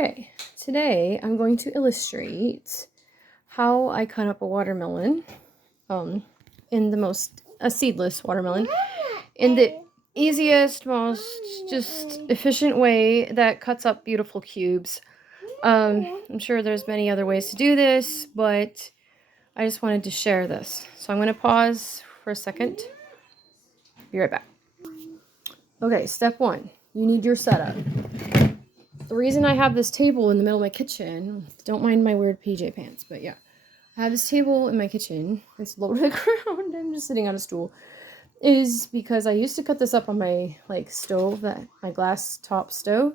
Okay, today I'm going to illustrate how I cut up a watermelon, in the most, a seedless watermelon, in the easiest, most just efficient way that cuts up beautiful cubes. I'm sure there's many other ways to do this, but I just wanted to share this. So I'm going to pause for a second. Be right back. Okay, step one, you need your setup. The reason I have this table in the middle of my kitchen, don't mind my weird PJ pants, but yeah. I have this table in my kitchen. It's low to the ground. I'm just sitting on a stool. Is because I used to cut this up on my stove, my glass top stove.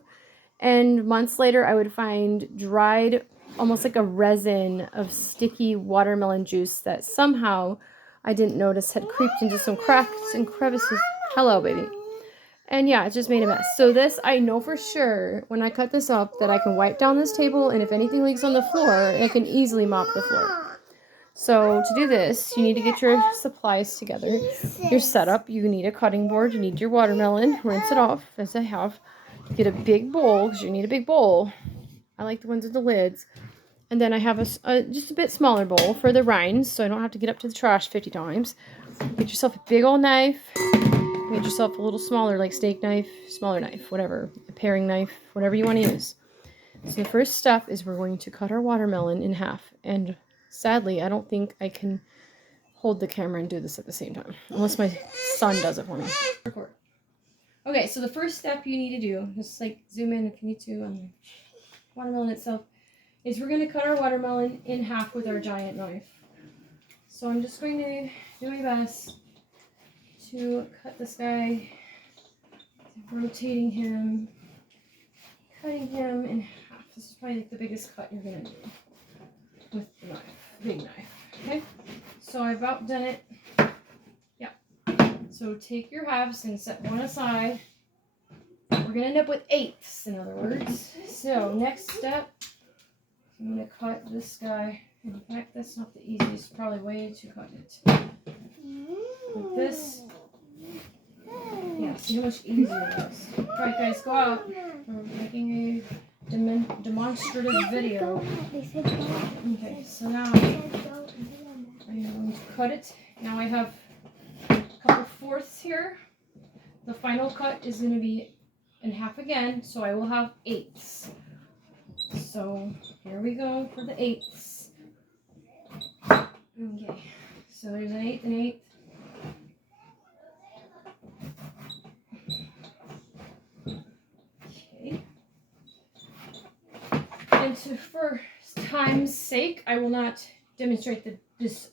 And months later, I would find dried, almost like a resin of sticky watermelon juice that somehow I didn't notice had creeped into some cracks and crevices. Hello, baby. And yeah, it just made a mess. So this, I know for sure, when I cut this up, that I can wipe down this table, and if anything leaks on the floor, I can easily mop the floor. So to do this, you need to get your supplies together. Your setup, you need a cutting board, you need your watermelon, rinse it off, as I have. Get a big bowl, because you need a big bowl. I like the ones with the lids. And then I have just a bit smaller bowl for the rinds, so I don't have to get up to the trash 50 times. Get yourself a big old knife. Get yourself a little smaller, like steak knife, smaller knife, whatever, a paring knife, whatever you want to use. So the first step is we're going to cut our watermelon in half. And sadly, I don't think I can hold the camera and do this at the same time, unless my son does it for me. Record. Okay, so the first step you need to do, just zoom in if you need to on the watermelon itself, is we're going to cut our watermelon in half with our giant knife. So I'm just going to do my best to cut this guy, rotating him, cutting him in half. This is probably the biggest cut you're going to do with the knife, big knife. Okay, so I've about done it. Yeah. So take your halves and set one aside. We're going to end up with eighths, in other words. So next step, I'm going to cut this guy. In fact, that's not the easiest, probably way to cut it. Like this. Yeah, see how much easier it is. Alright guys, go out. We're making a demonstrative video. Okay, so now I'm going to cut it. Now I have a couple fourths here. The final cut is going to be in half again, so I will have eighths. So here we go for the eighths. Okay, so there's an eighth, an eighth. Okay. And for time's sake, I will not demonstrate this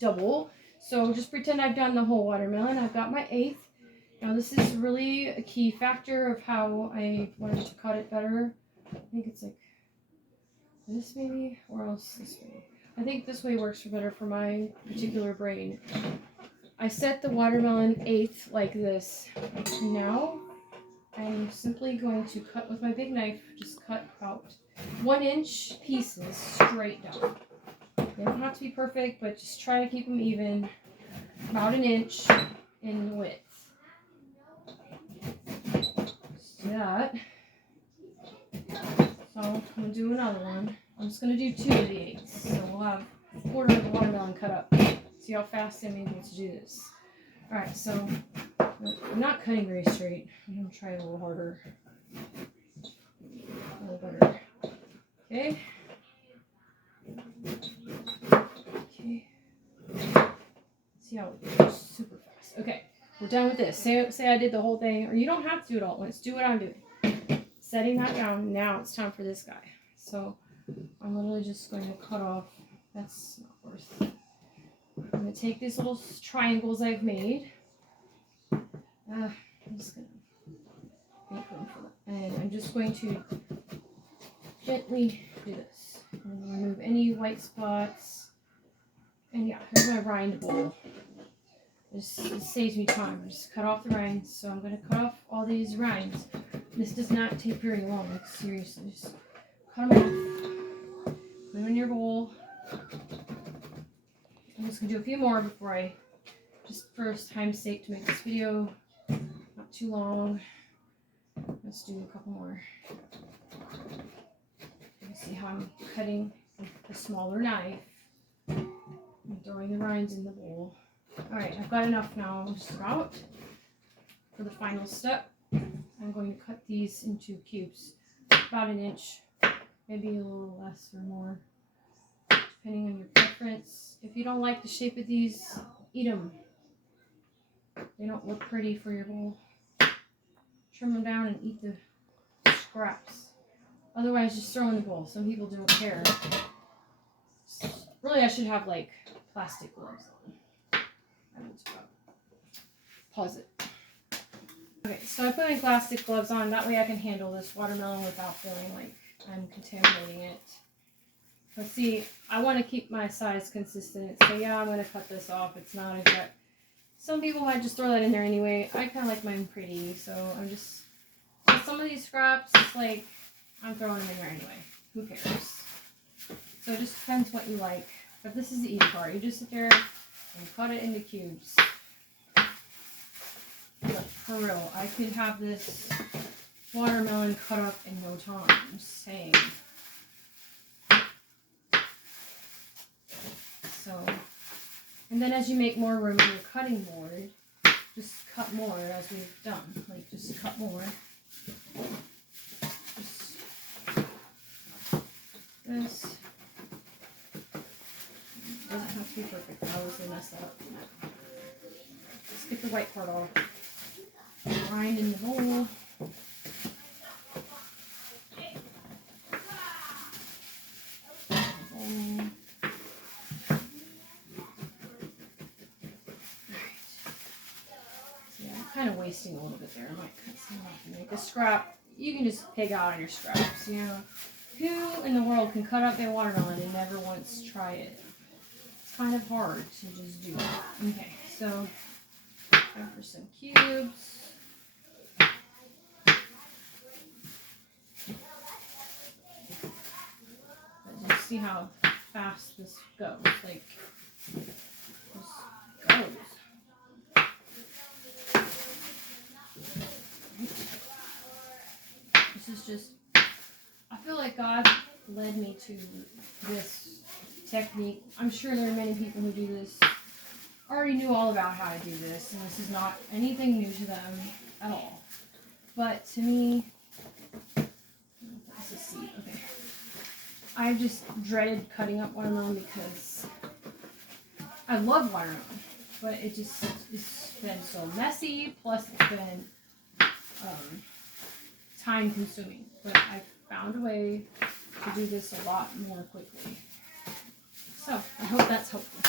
double. So just pretend I've done the whole watermelon. I've got my eighth. Now this is really a key factor of how I wanted to cut it better. I think it's like this maybe, or else this way. I think this way works better for my particular brain. I set the watermelon eighth like this. Now I'm simply going to cut with my big knife, just cut out 1 inch pieces straight down. They don't have to be perfect, but just try to keep them even, about 1 inch in width. Just do that. So I'm going to do another one. I'm just going to do 2 of the eighths. So we'll have a quarter of the watermelon cut up. See how fast I'm able to do this. Alright, so I'm not cutting very straight. I'm going to try a little harder. A little better. Okay. Okay. See how it goes super fast. Okay, we're done with this. Say I did the whole thing, or you don't have to do it all at once. Do what I'm doing. Setting that down. Now it's time for this guy. So I'm literally just going to cut off. That's not worth it. I'm going to take these little triangles I've made. I'm just going to make room for that. And I'm just going to gently do this. And remove any white spots. And yeah, here's my rind bowl. It saves me time. Just cut off the rinds. So I'm going to cut off all these rinds. This does not take very long. Like, seriously, just cut them off. Put them in your bowl. I'm just going to do a few more before I, just for time's sake, to make this video not too long. Let's do a couple more. I'm cutting a smaller knife and throwing the rinds in the bowl. Alright, I've got enough now sprout. For the final step, I'm going to cut these into cubes, about 1 inch, maybe a little less or more, depending on your preference. If you don't like the shape of these, eat them. They don't look pretty for your bowl. Trim them down and eat the scraps. Otherwise, just throw in the bowl. Some people don't care. Really, I should have like plastic gloves on. I will pause it. Okay, so I put in plastic gloves on. That way I can handle this watermelon without feeling like I'm contaminating it. But see, I want to keep my size consistent. So yeah, I'm going to cut this off. It's not exact. Some people might just throw that in there anyway. I kind of like mine pretty. So I'm just, with some of these scraps, it's like, I'm throwing them in there anyway. Who cares? So it just depends what you like. But this is the easy part. You just sit there and cut it into cubes. Like, for real, I could have this watermelon cut up in no time. I'm just saying. So, and then as you make more room on your cutting board, just cut more as we've done. Like, just cut more. Just this. Doesn't have to be perfect. I always mess that up. Let's get the white part off. Grind in the bowl. Kind of wasting a little bit there. I might cut some off and make a scrap. You can just pick out on your scraps, you know. Who in the world can cut up their watermelon and never once try it? It's kind of hard to just do that. Okay, so time for some cubes. But just see how fast this goes. Like, just goes. This is just, I feel like God led me to this technique. I'm sure there are many people who do this, already knew all about how to do this, and this is not anything new to them at all. But to me, this is seed, okay. I just dreaded cutting up watermelon because I love watermelon, but it just, it's been so messy, plus it's been time consuming. But I found a way to do this a lot more quickly. So I hope that's helpful.